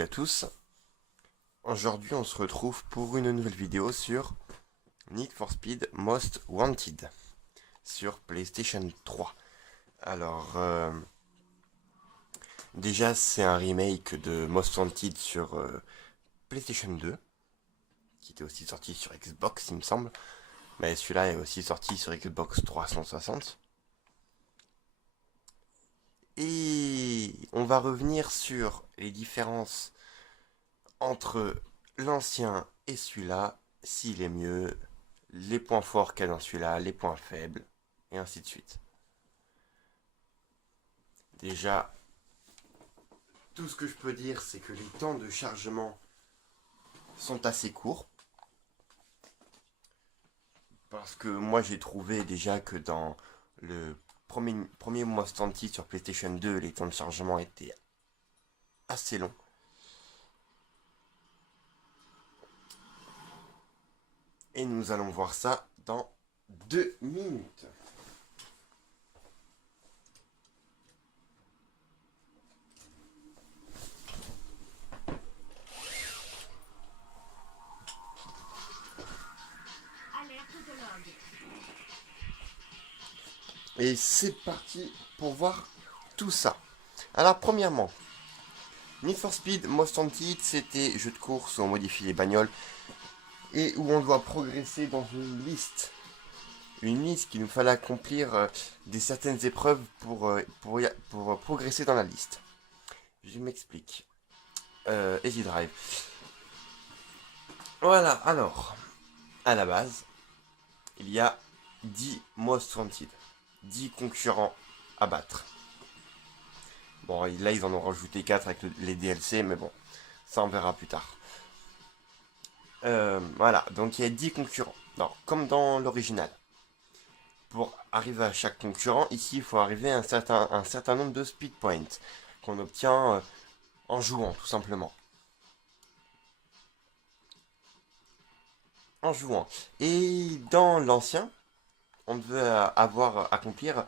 Salut à tous. Aujourd'hui, on se retrouve pour une nouvelle vidéo sur Need for Speed Most Wanted sur PlayStation 3. Alors, déjà, c'est un remake de Most Wanted sur PlayStation 2, qui était aussi sorti sur Xbox, il me semble. Mais celui-là est aussi sorti sur Xbox 360. Et on va revenir sur les différences entre l'ancien et celui-là, s'il est mieux, les points forts qu'il y a dans celui-là, les points faibles, et ainsi de suite. Déjà, tout ce que je peux dire, c'est que les temps de chargement sont assez courts. Parce que moi, j'ai trouvé déjà que dans le premier Most Wanted sur PlayStation 2, les temps de chargement étaient assez longs. Et nous allons voir ça dans 2 minutes. Et c'est parti pour voir tout ça. Alors premièrement, Need for Speed Most Wanted, c'était jeu de course où on modifie les bagnoles et où on doit progresser dans une liste. Une liste qu'il nous fallait accomplir des certaines épreuves pour progresser dans la liste. Je m'explique. Easy Drive. Voilà, alors, à la base, il y a 10 Most Wanted. 10 concurrents à battre. Bon, là, ils en ont rajouté 4 avec les DLC, mais bon, ça on verra plus tard. Voilà, donc il y a 10 concurrents. Non, comme dans l'original. Pour arriver à chaque concurrent, ici, il faut arriver à un certain nombre de speed points qu'on obtient en jouant, tout simplement. En jouant. Et dans l'ancien, on devait accomplir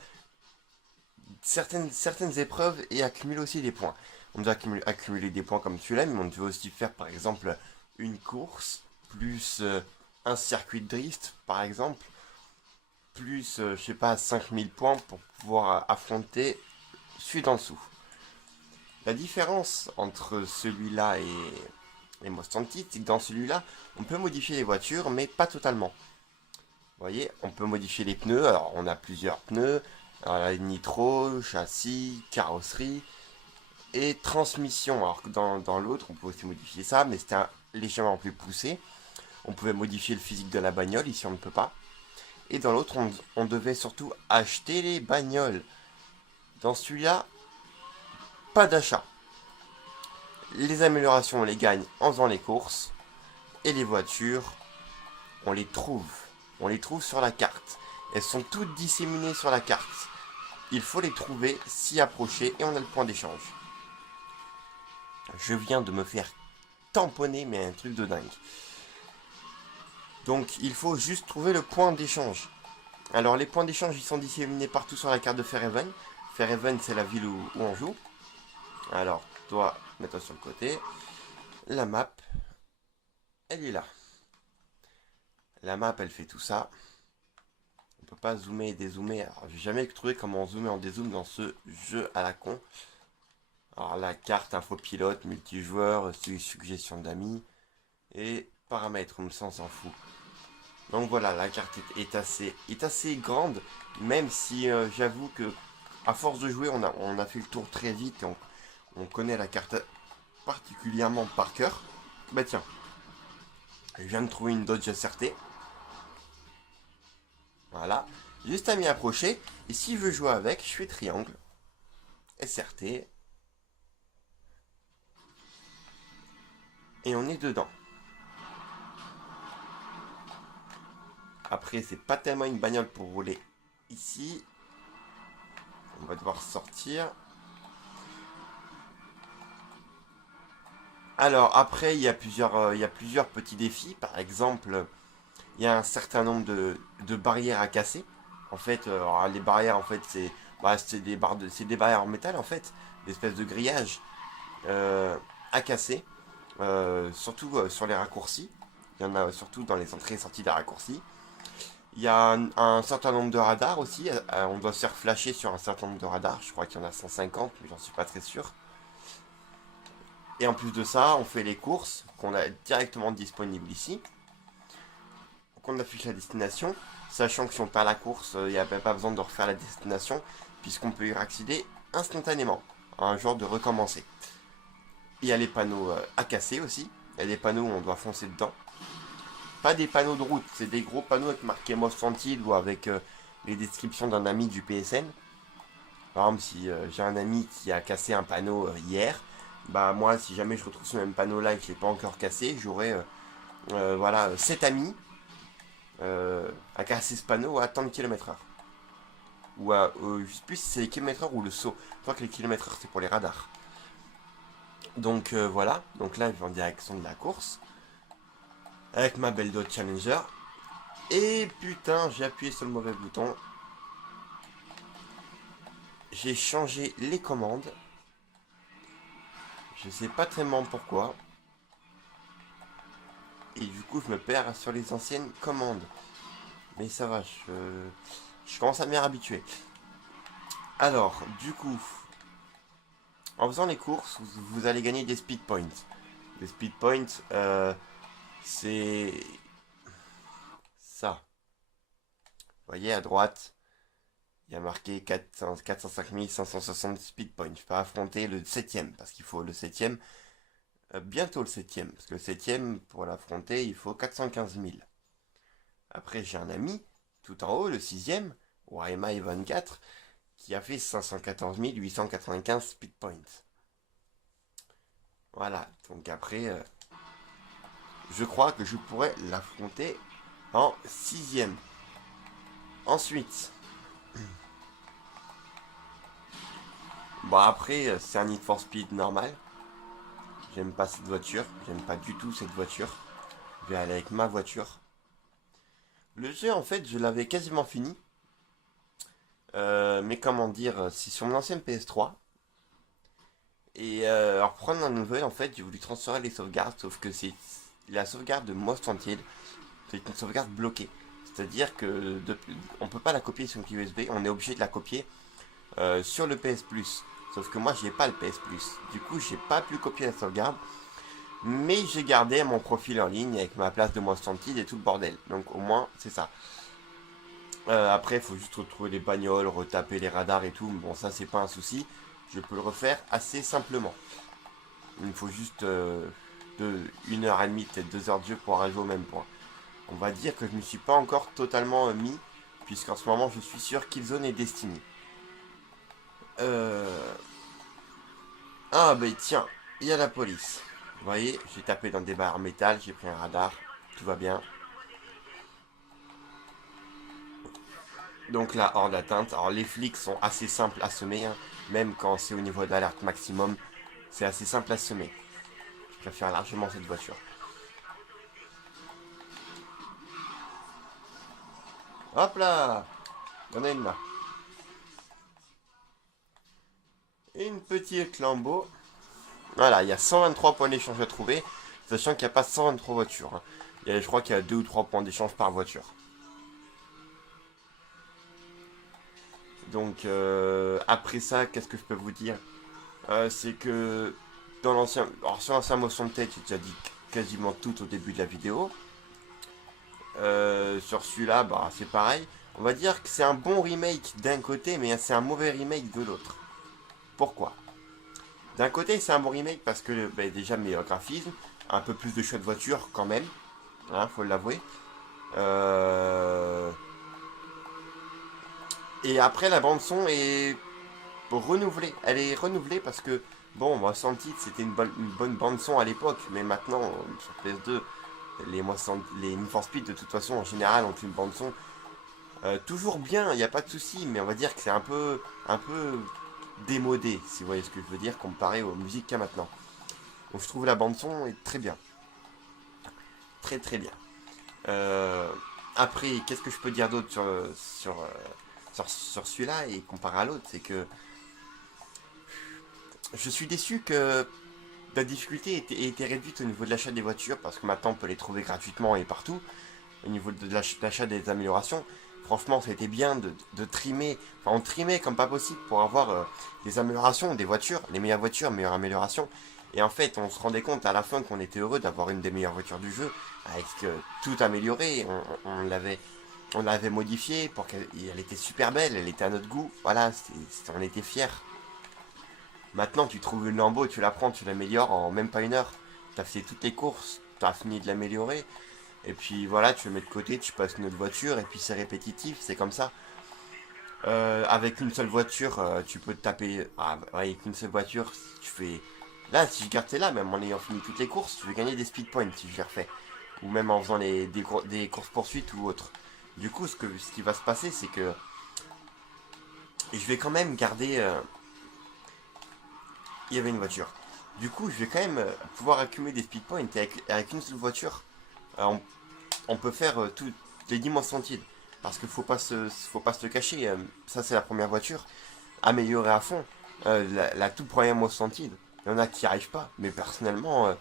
certaines épreuves et accumuler aussi des points. On devait accumuler des points comme celui-là, mais on devait aussi faire par exemple une course, plus un circuit de drift par exemple, plus je sais pas 5000 points pour pouvoir affronter celui d'en dessous. La différence entre celui-là et Most Wanted, c'est que dans celui-là, on peut modifier les voitures, mais pas totalement. Vous voyez, on peut modifier les pneus. Alors, on a plusieurs pneus. Alors, nitro, châssis, carrosserie et transmission. Alors que dans l'autre, on peut aussi modifier ça, mais c'était légèrement plus poussé. On pouvait modifier le physique de la bagnole, ici on ne peut pas. Et dans l'autre, on devait surtout acheter les bagnoles. Dans celui-là, pas d'achat. Les améliorations, on les gagne en faisant les courses. Et les voitures, on les trouve. On les trouve sur la carte. Elles sont toutes disséminées sur la carte. Il faut les trouver, s'y approcher et on a le point d'échange. Je viens de me faire tamponner, mais un truc de dingue. Donc il faut juste trouver le point d'échange. Alors les points d'échange, ils sont disséminés partout sur la carte de Fairhaven. Fairhaven, c'est la ville où on joue. Alors, toi, mets-toi sur le côté. La map, elle est là. La map, elle fait tout ça. On peut pas zoomer et dézoomer. Alors, j'ai jamais trouvé comment zoomer en dézoom dans ce jeu à la con. Alors, la carte info pilote, multijoueur, suggestion d'amis et paramètres, comme ça on s'en fout. Donc voilà, la carte est assez grande, même si j'avoue que à force de jouer, on a fait le tour très vite et on connaît la carte particulièrement par cœur. Bah tiens, je viens de trouver une Dodge SRT. Voilà, juste à m'y approcher. Et si je veux jouer avec, je fais triangle, SRT. Et on est dedans. Après, c'est pas tellement une bagnole pour rouler ici. On va devoir sortir. Alors, après, il y a plusieurs petits défis. Par exemple, il y a un certain nombre de barrières à casser. En fait, les barrières, en fait, c'est des barrières en métal, en fait. Des espèces de grillages. à casser, surtout sur les raccourcis. Il y en a surtout dans les entrées et sorties des raccourcis. Il y a un certain nombre de radars aussi. On doit se faire flasher sur un certain nombre de radars. Je crois qu'il y en a 150, mais j'en suis pas très sûr. Et en plus de ça, on fait les courses qu'on a directement disponibles ici. Donc on affiche la destination, sachant que si on perd la course, il n'y a pas besoin de refaire la destination, puisqu'on peut y accéder instantanément, un genre de recommencer. Il y a les panneaux à casser aussi. Il y a des panneaux où on doit foncer dedans. Pas des panneaux de route, c'est des gros panneaux avec marqué Most Wanted ou avec les descriptions d'un ami du PSN. Par exemple, si j'ai un ami qui a cassé un panneau hier, bah moi, si jamais je retrouve ce même panneau là et que je l'ai pas encore cassé, j'aurai voilà, 7 amis à casser ce panneau à tant de km/h. Ou à, je sais plus si c'est les km/h ou le saut. Je crois que les km/h c'est pour les radars. Donc voilà, donc là je vais en direction de la course. Avec ma belle Dodge Challenger. Et putain, j'ai appuyé sur le mauvais bouton. J'ai changé les commandes. Je sais pas tellement pourquoi. Et du coup, je me perds sur les anciennes commandes. Mais ça va, je commence à m'y habituer. Alors, du coup, en faisant les courses, vous allez gagner des speed points. Des speed points, c'est ça. Vous voyez à droite, il y a marqué 405 560 speed points. Je peux affronter le 7ème, parce qu'il faut le 7ème. Bientôt le 7ème, parce que le 7ème, pour l'affronter, il faut 415 000. Après, j'ai un ami, tout en haut, le 6ème, Warhammer 24, qui a fait 514 895 speed points. Voilà, donc après, je crois que je pourrais l'affronter en 6ème. Ensuite, bon après, c'est un Need for Speed normal. J'aime pas cette voiture, j'aime pas du tout cette voiture. Je vais aller avec ma voiture. Le jeu, en fait, je l'avais quasiment fini. Mais comment dire, c'est sur mon ancienne PS3. Et alors, prendre un nouvel, en fait, j'ai voulu transférer les sauvegardes, sauf que c'est la sauvegarde de Most Wanted. C'est une sauvegarde bloquée. C'est-à-dire que on peut pas la copier sur une clé USB, on est obligé de la copier sur le PS Plus. Sauf que moi, j'ai pas le PS Plus. Du coup, j'ai pas pu copier la sauvegarde. Mais j'ai gardé mon profil en ligne avec ma place de Most Wanted et tout le bordel. Donc au moins, c'est ça. Après, il faut juste retrouver les bagnoles, retaper les radars et tout. Bon, ça, c'est pas un souci. Je peux le refaire assez simplement. Il me faut juste 1h30, peut-être 2 heures de jeu pour arriver au même point. On va dire que je ne me suis pas encore totalement mis, puisqu'en ce moment, je suis sur Killzone et Destiny. Ah, bah tiens, il y a la police. Vous voyez, j'ai tapé dans des barres métal, j'ai pris un radar, tout va bien. Donc là, hors d'atteinte. Alors les flics sont assez simples à semer, hein. Même quand c'est au niveau d'alerte maximum, c'est assez simple à semer. Je préfère largement cette voiture. Hop là, il y en a une là. Une petite Lambo. Voilà, il y a 123 points d'échange à trouver, sachant qu'il n'y a pas 123 voitures, hein. Je crois qu'il y a 2 ou 3 points d'échange par voiture. Donc après ça, qu'est-ce que je peux vous dire? C'est que dans l'ancien, alors sur l'ancien motion de tête, j'ai déjà dit quasiment tout au début de la vidéo. Sur celui-là, bah c'est pareil. On va dire que c'est un bon remake d'un côté, mais c'est un mauvais remake de l'autre. Pourquoi? D'un côté, c'est un bon remake parce que bah, déjà meilleur graphisme, un peu plus de choix de voiture quand même, hein, faut l'avouer. Et après, la bande son est renouvelée. Elle est renouvelée parce que bon, moi sans titre, c'était une bonne bande son à l'époque, mais maintenant sur PS2, les Need for Speed de toute façon en général ont une bande son toujours bien, il n'y a pas de souci, mais on va dire que c'est un peu démodé, si vous voyez ce que je veux dire, comparé aux musiques qu'il y a maintenant. Donc je trouve la bande son est très bien. Très très bien. Après, qu'est-ce que je peux dire d'autre sur celui-là et comparé à l'autre, c'est que je suis déçu que la difficulté était réduite au niveau de l'achat des voitures, parce que maintenant on peut les trouver gratuitement et partout. Au niveau de l'achat des améliorations, franchement, c'était bien de trimer. Enfin, on trimait comme pas possible pour avoir des améliorations, des voitures, les meilleures améliorations. Et en fait, on se rendait compte à la fin qu'on était heureux d'avoir une des meilleures voitures du jeu, avec tout amélioré. On l'avait modifiée pour qu'elle était super belle, elle était à notre goût. Voilà, on était fiers. Maintenant, tu trouves une Lambo, tu la prends, tu l'améliores en même pas une heure. Tu as fait toutes les courses, tu as fini de l'améliorer. Et puis voilà, tu le mets de côté, tu passes une autre voiture, et puis c'est répétitif, c'est comme ça. Avec une seule voiture, tu peux te taper. Ah, avec une seule voiture, tu fais. Là, si je garde celle-là, même en ayant fini toutes les courses, tu vais gagner des speed points si je les refais. Ou même en faisant des courses poursuites ou autres. Du coup, ce qui va se passer, c'est que. Et je vais quand même garder. Il y avait une voiture. Du coup, je vais quand même pouvoir accumuler des speed points avec une seule voiture. On, on peut faire toutes les 10 mois centides. Parce qu'il faut pas se le cacher. Ça, c'est la première voiture. Améliorer à fond. La toute première Most Wanted. Il y en a qui n'y arrivent pas. Mais personnellement,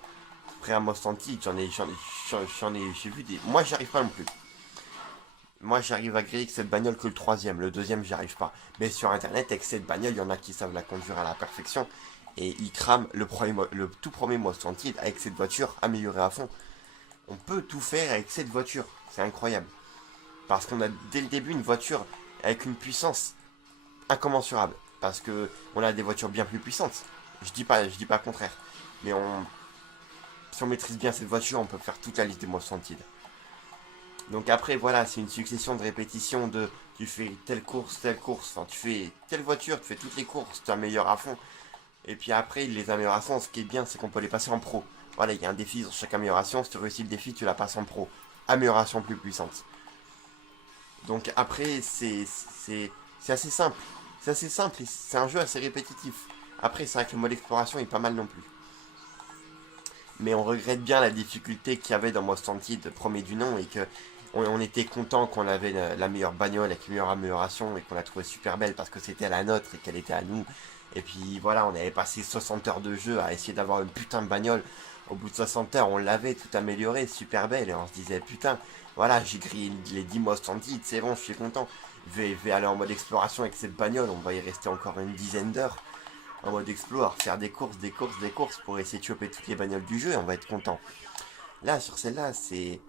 après un Most Wanted, j'ai vu des. Moi, j'y arrive pas non plus. Moi, j'arrive à griller avec cette bagnole que le troisième. Le deuxième, j'y arrive pas. Mais sur internet, avec cette bagnole, il y en a qui savent la conduire à la perfection. Et ils crament le tout premier Most Wanted avec cette voiture améliorée à fond. On peut tout faire avec cette voiture. C'est incroyable. Parce qu'on a dès le début une voiture avec une puissance incommensurable. Parce que on a des voitures bien plus puissantes. Je dis pas le contraire. Mais si on maîtrise bien cette voiture, on peut faire toute la liste des Most Wanted. Donc après, voilà, c'est une succession de répétitions de tu fais telle course, enfin tu fais telle voiture, tu fais toutes les courses, tu améliores à fond. Et puis après, les améliorations, ce qui est bien, c'est qu'on peut les passer en pro. Voilà, il y a un défi sur chaque amélioration, si tu réussis le défi, tu la passes en pro. Amélioration plus puissante. Donc après, c'est assez simple. C'est assez simple et c'est un jeu assez répétitif. Après, c'est vrai que le mode exploration est pas mal non plus. Mais on regrette bien la difficulté qu'il y avait dans Most Wanted, premier du nom, et que on était content qu'on avait la meilleure bagnole avec la meilleure amélioration et qu'on la trouvait super belle parce que c'était la nôtre et qu'elle était à nous. Et puis voilà, on avait passé 60 heures de jeu à essayer d'avoir une putain de bagnole. Au bout de 60 heures, on l'avait tout amélioré, super belle, et on se disait putain, voilà, j'ai grillé les 10 Most Wanted, c'est bon, je suis content. Je vais aller en mode exploration avec cette bagnole, on va y rester encore une dizaine d'heures en mode explore, faire des courses pour essayer de choper toutes les bagnoles du jeu et on va être content. Là, sur celle-là, c'est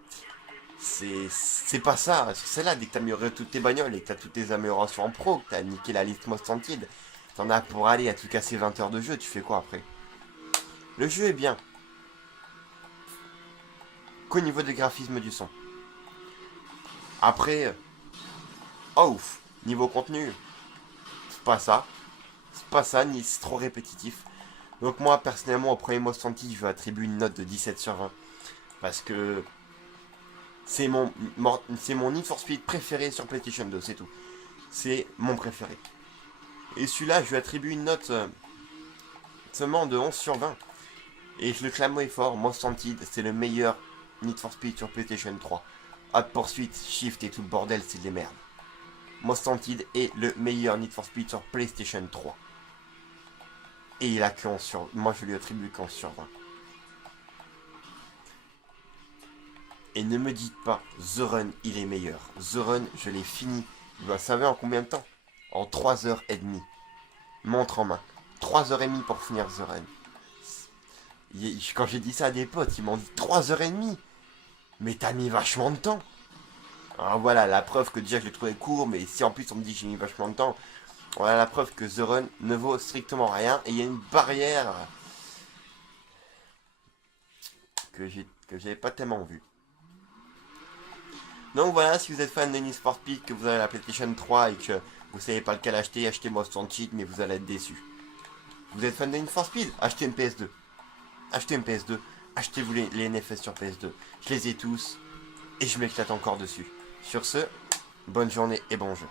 pas ça. Sur celle-là, dès que t'as amélioré toutes tes bagnoles et que t'as toutes tes améliorations en pro, que t'as niqué la liste Most Wanted, t'en as pour aller à tout casser 20 heures de jeu, tu fais quoi après? Le jeu est bien. Qu'au niveau des graphismes du son. Après, ouf, niveau contenu, c'est pas ça. C'est pas ça, ni c'est trop répétitif. Donc moi, personnellement, au premier Most Wanted, je vais attribuer une note de 17 sur 20. Parce que c'est mon Need for Speed préféré sur PlayStation 2, c'est tout. C'est mon préféré. Et celui-là, je lui attribue une note seulement de 11 sur 20. Et je le clame haut et fort, Most Wanted, c'est le meilleur Need for Speed sur PlayStation 3. Hot Pursuit, Shift et tout le bordel, c'est des merdes. Most Wanted est le meilleur Need for Speed sur PlayStation 3. Et il a que 11 sur... Moi, je lui attribue que 11 sur 20. Et ne me dites pas, The Run, il est meilleur. The Run, je l'ai fini. Vous savez en combien de temps? En 3h30. Montre en main. 3h30 pour finir The Run. Quand j'ai dit ça à des potes, ils m'ont dit 3h30. Mais t'as mis vachement de temps. Alors voilà, la preuve que déjà je l'ai trouvé court, mais si en plus on me dit que j'ai mis vachement de temps, voilà la preuve que The Run ne vaut strictement rien. Et il y a une barrière que j'avais pas tellement vue. Donc voilà, si vous êtes fan de Need for Speed, que vous avez la PlayStation 3 et que vous savez pas lequel acheter, achetez Most Wanted, mais vous allez être déçu. Vous êtes fan de Need for Speed, achetez une PS2. Achetez une PS2. Achetez-vous les NFS sur PS2. Je les ai tous et je m'éclate encore dessus. Sur ce, bonne journée et bon jeu.